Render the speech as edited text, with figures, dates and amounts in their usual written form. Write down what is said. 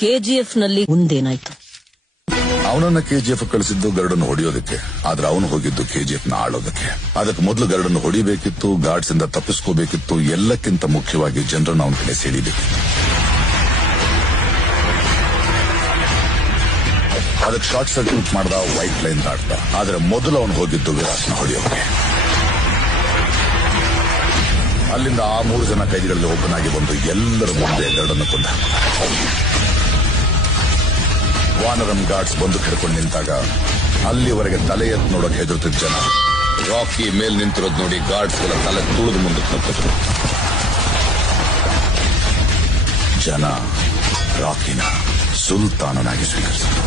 KGF ನಲ್ಲಿ ಮುಂದೇನಾಯ್ತು? ಅವನನ್ನ KGF ಕಳಿಸಿದ್ದು ಗರುಡನ್ನು ಹೊಡೆಯೋದಕ್ಕೆ, ಆದ್ರೆ ಅವನು ಹೋಗಿದ್ದು KGF ನ ಆಳೋದಕ್ಕೆ. ಅದಕ್ಕೆ ಮೊದಲು ಗರುಡನ್ನು ಹೊಡಿಬೇಕಿತ್ತು, ಗಾರ್ಡ್ಸ್ ಇಂದ ತಪ್ಪಿಸ್ಕೋಬೇಕಿತ್ತು, ಎಲ್ಲಕ್ಕಿಂತ ಮುಖ್ಯವಾಗಿ ಜನರನ್ನು ಅವನ ಕಡೆ ಸೆಳೀಬೇಕಿತ್ತು. ಅದಕ್ಕೆ ಶಾರ್ಟ್ ಸರ್ಕ್ಯೂಟ್ ಮಾಡ್ದ, ವೈಟ್ ಲೈನ್ ದಾಟ್ದ. ಆದ್ರೆ ಮೊದಲು ಅವನು ಹೋಗಿದ್ದು ವಿರಾಟ್ನ ಹೊಡೆಯೋಕೆ. ಅಲ್ಲಿಂದ ಆ 3 ಜನ ಕೈದಿಗಳಲ್ಲಿ ಒಬ್ಬನಾಗಿ ಬಂದು ಎಲ್ಲರ ಮುಂದೆ ಗರುಡನ್ನು ಕೊಂದ. ವಾನರಂ ಗಾರ್ಡ್ಸ್ ಬಂದು ಹಿಡ್ಕೊಂಡು ನಿಂತಾಗ ಅಲ್ಲಿವರೆಗೆ ತಲೆ ಎತ್ತು ನೋಡೋಕೆ ಹೆದರುತ್ತಿದ್ದ ಜನ ರಾಕಿ ಮೇಲ್ ನಿಂತಿರೋದು ನೋಡಿ ಗಾರ್ಡ್ಸ್ಗಳ ತಲೆ ತುಳಿದು ಮುಂದಕ್ಕೆ ನಿಂತಿದ್ರು. ಜನ ರಾಕಿನ ಸುಲ್ತಾನನಾಗಿ ಸ್ವೀಕರಿಸಿದರು.